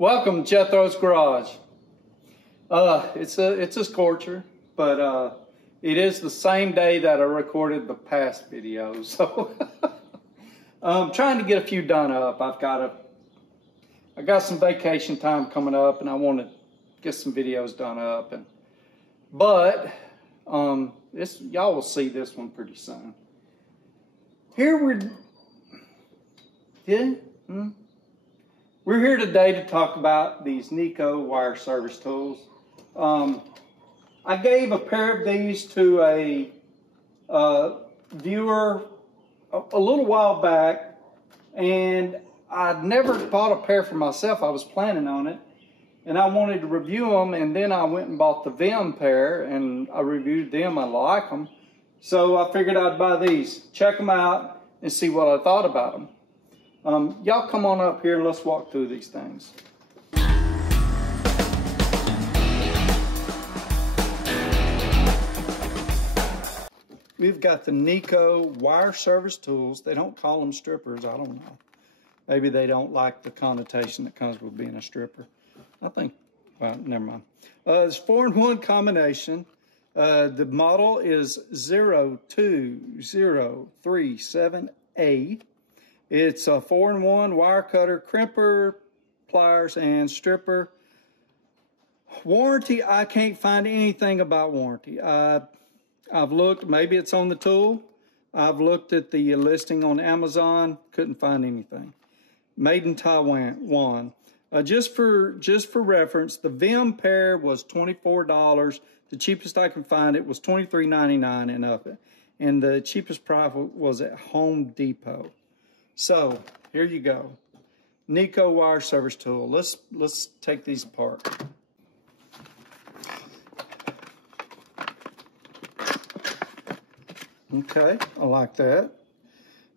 Welcome, Jethro's Garage. It's a scorcher, but it is the same day that I recorded the past videos, so I'm trying to get a few done up. I got some vacation time coming up, and I want to get some videos done up. But y'all will see this one pretty soon. We're here today to talk about these Neiko wire service tools. I gave a pair of these to a viewer a little while back, and I'd never bought a pair for myself. I was planning on it, and I wanted to review them, and then I went and bought the Vim pair, and I reviewed them. I like them, so I figured I'd buy these, check them out, and see what I thought about them. Y'all come on up here and let's walk through these things. We've got the Neiko wire service tools. They don't call them strippers, I don't know. Maybe they don't like the connotation that comes with being a stripper. I think, well, never mind. It's 4-in-1 combination. The model is 02037A. It's a 4-in-1 wire cutter, crimper, pliers, and stripper. Warranty, I can't find anything about warranty. I've looked, maybe it's on the tool. I've looked at the listing on Amazon, couldn't find anything. Made in Taiwan. Just for reference, the Vim pair was $24. The cheapest I can find it was $23.99 and up. And the cheapest price was at Home Depot. So here you go, Neiko wire service tool. Let's take these apart. Okay, I like that.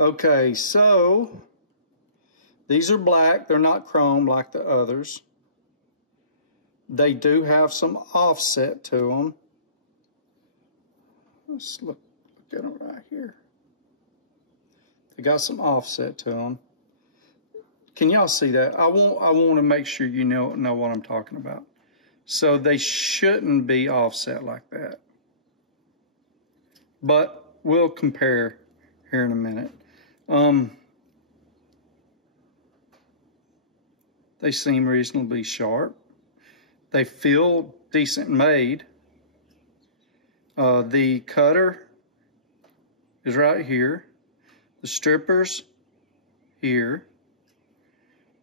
Okay, so these are black. They're not chrome like the others. They do have some offset to them. Let's look at them right here. They got some offset to them. Can y'all see that? I want to make sure you know what I'm talking about. So they shouldn't be offset like that. But we'll compare here in a minute. They seem reasonably sharp. They feel decent made. The cutter is right here. The strippers here,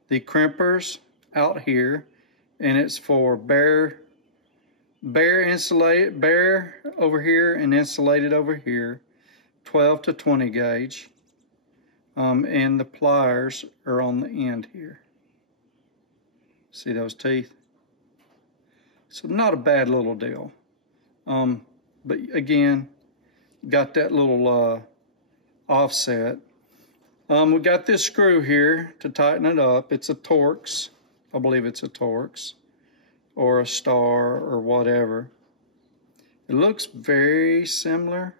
the crimpers out here, and it's for bare insulated, bare over here and insulated over here, 12 to 20 gauge, and the pliers are on the end here. See those teeth? So not a bad little deal, but again, got that little offset. We got this screw here to tighten it up. It's a Torx. I believe it's a Torx or a Star or whatever. It looks very similar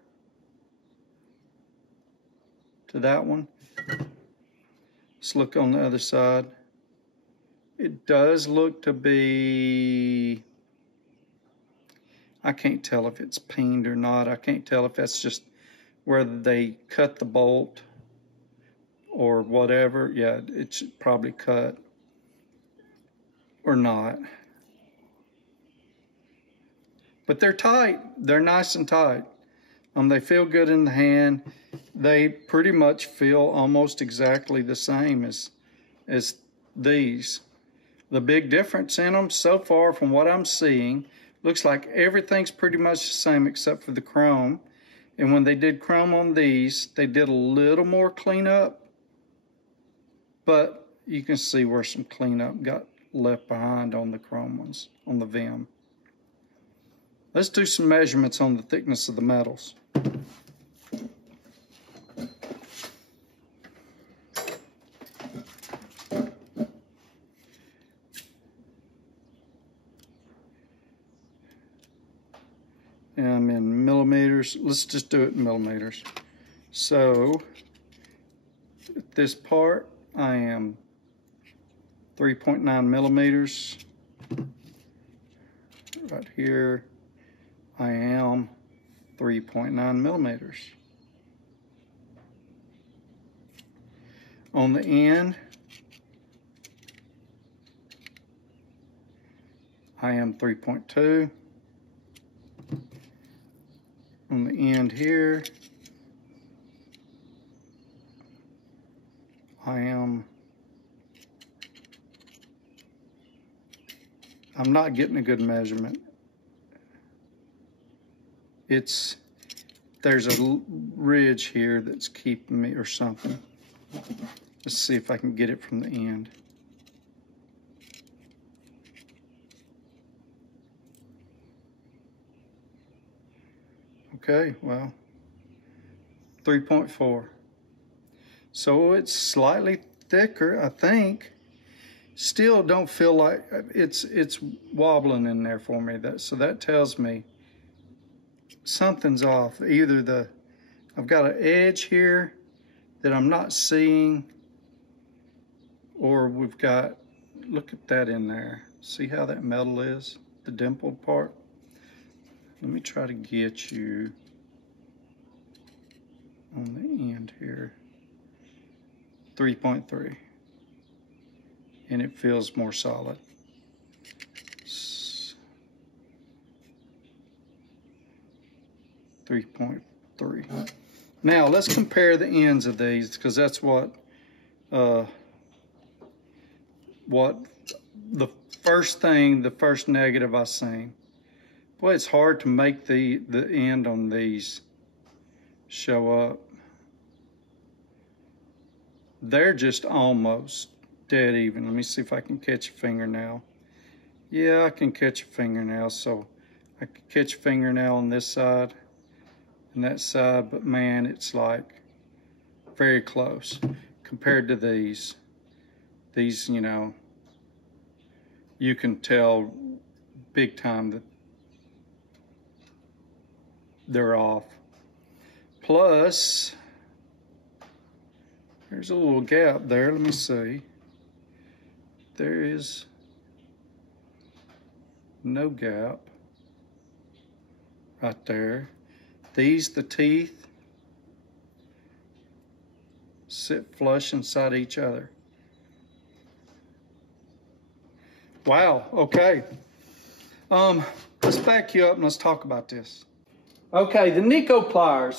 to that one. Let's look on the other side. It does look to be, I can't tell if it's peened or not. I can't tell if that's just whether they cut the bolt or whatever. Yeah, it's probably cut or not. But they're tight. They're nice and tight. They feel good in the hand. They pretty much feel almost exactly the same as these. The big difference in them so far from what I'm seeing, looks like everything's pretty much the same except for the chrome. And when they did chrome on these, they did a little more cleanup, but you can see where some cleanup got left behind on the chrome ones, on the Vim. Let's do some measurements on the thickness of the metals. And I'm in millimeters. Let's just do it in millimeters. So this part I am 3.9 millimeters. Right here, I am 3.9 millimeters. On the end, I am 3.2. On the end here, I'm not getting a good measurement. There's a ridge here that's keeping me or something. Let's see if I can get it from the end. Okay, well, 3.4. So it's slightly thicker, I think. Still don't feel like it's wobbling in there for me. So that tells me something's off. Either I've got an edge here that I'm not seeing, or we've got, look at that in there. See how that metal is, the dimpled part? Let me try to get you on the end here. 3.3. And it feels more solid. 3.3. Now let's compare the ends of these, because that's what the first negative I seen. Boy, it's hard to make the end on these show up. They're just almost dead even. Let me see if I can catch a fingernail. Yeah, I can catch a fingernail. So I can catch a fingernail on this side and that side, but man, it's like very close compared to these. These, you know, you can tell big time that they're off. Plus, there's a little gap there. Let me see. There is no gap right there. These, the teeth, sit flush inside each other. Wow, okay. Let's back you up and let's talk about this. Okay, the Neiko pliers.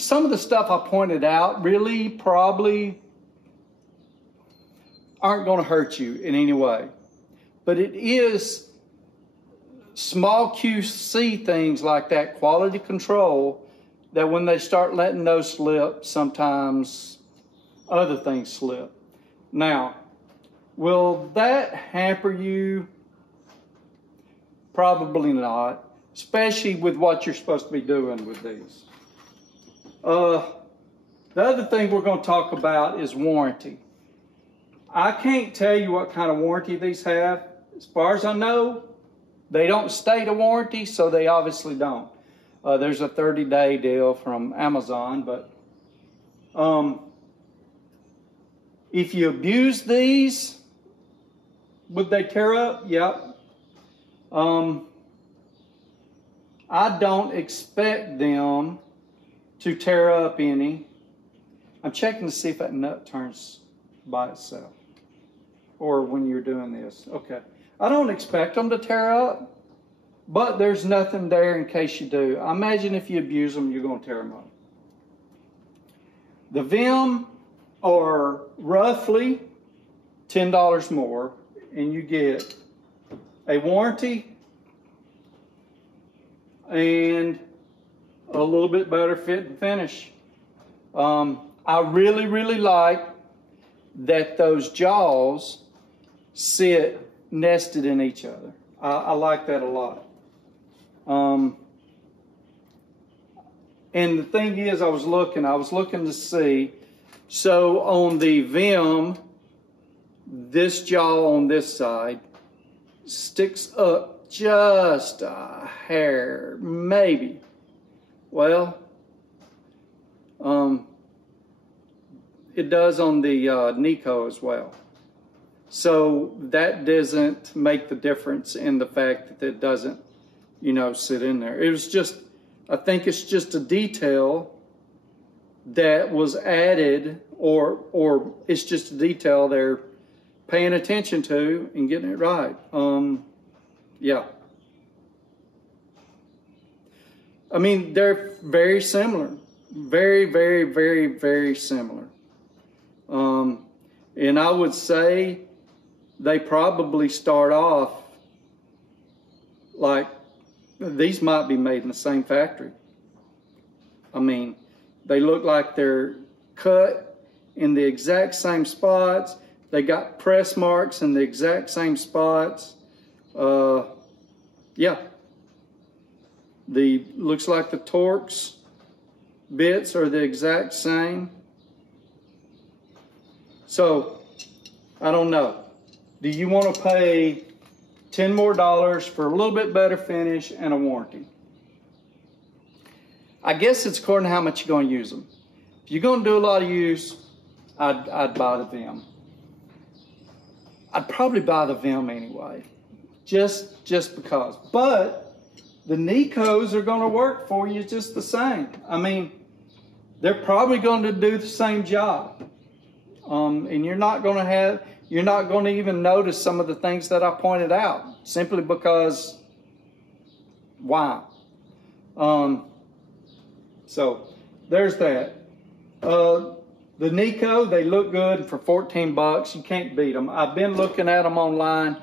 Some of the stuff I pointed out really probably aren't going to hurt you in any way. But it is small QC things like that, quality control, that when they start letting those slip, sometimes other things slip. Now, will that hamper you? Probably not, especially with what you're supposed to be doing with these. The other thing we're going to talk about is warranty. I can't tell you what kind of warranty these have. As far as I know, they don't state a warranty, so they obviously don't. There's a 30-day deal from Amazon, but if you abuse these, would they tear up? Yep. I don't expect them to tear up any. I'm checking to see if that nut turns by itself or when you're doing this. Okay. I don't expect them to tear up, but there's nothing there in case you do. I imagine if you abuse them, you're going to tear them up. The Vim are roughly $10 more, and you get a warranty and a little bit better fit and finish. I really, really like that those jaws sit nested in each other. I like that a lot. And the thing is, I was looking to see, so on the Vim, this jaw on this side sticks up just a hair, maybe. Well, it does on the Neiko as well. So that doesn't make the difference in the fact that it doesn't, you know, sit in there. It was just, I think it's just a detail that was added, or it's just a detail they're paying attention to and getting it right. Yeah. I mean, they're very similar. Very, very, very, very similar. And I would say they probably start off like, these might be made in the same factory. I mean, they look like they're cut in the exact same spots. They got press marks in the exact same spots. Yeah. Looks like the Torx bits are the exact same. So, I don't know. Do you want to pay $10 more for a little bit better finish and a warranty? I guess it's according to how much you're going to use them. If you're going to do a lot of use, I'd buy the Vim. I'd probably buy the Vim anyway, just because. But the Neikos are going to work for you just the same. I mean, they're probably going to do the same job, and you're not going to even notice some of the things that I pointed out, simply because why? So there's that. The Neiko, they look good for 14 bucks. You can't beat them. I've been looking at them online.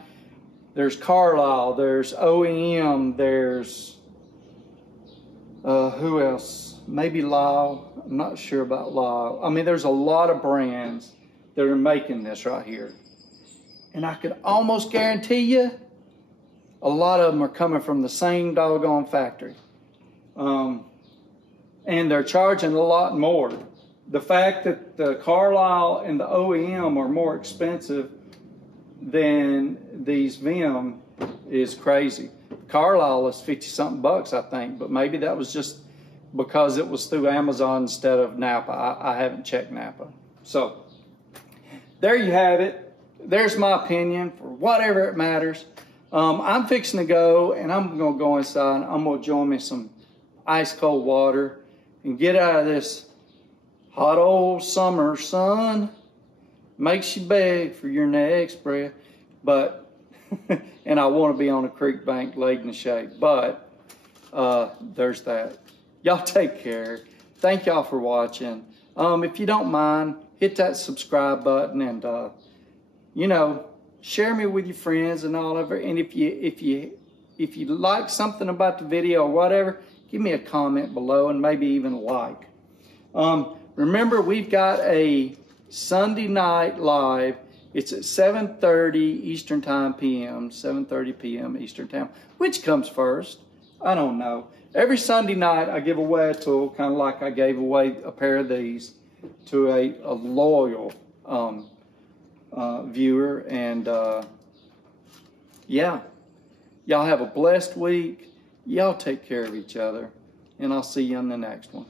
There's Carlisle, there's OEM, there's, who else? Maybe Lyle. I'm not sure about Lyle. I mean, there's a lot of brands that are making this right here. And I could almost guarantee you, a lot of them are coming from the same doggone factory. And they're charging a lot more. The fact that the Carlisle and the OEM are more expensive than these Vim is crazy. Carlisle is 50-something bucks, I think, but maybe that was just because it was through Amazon instead of Napa. I haven't checked Napa. So, there you have it. There's my opinion for whatever it matters. I'm fixing to go, and I'm going to go inside. I'm going to enjoy me some ice cold water and get out of this hot old summer sun. Makes you beg for your next breath. But, and I want to be on a creek bank laid in the shade. But, there's that. Y'all take care. Thank y'all for watching. If you don't mind, hit that subscribe button and, you know, share me with your friends and all of it. And if you like something about the video or whatever, give me a comment below and maybe even a like. Remember, we've got a Sunday night live. It's at 7:30 Eastern Time PM, 7:30 PM Eastern Time. Which comes first? I don't know. Every Sunday night, I give away a tool, kind of like I gave away a pair of these to a loyal viewer. And yeah, y'all have a blessed week. Y'all take care of each other, and I'll see you in the next one.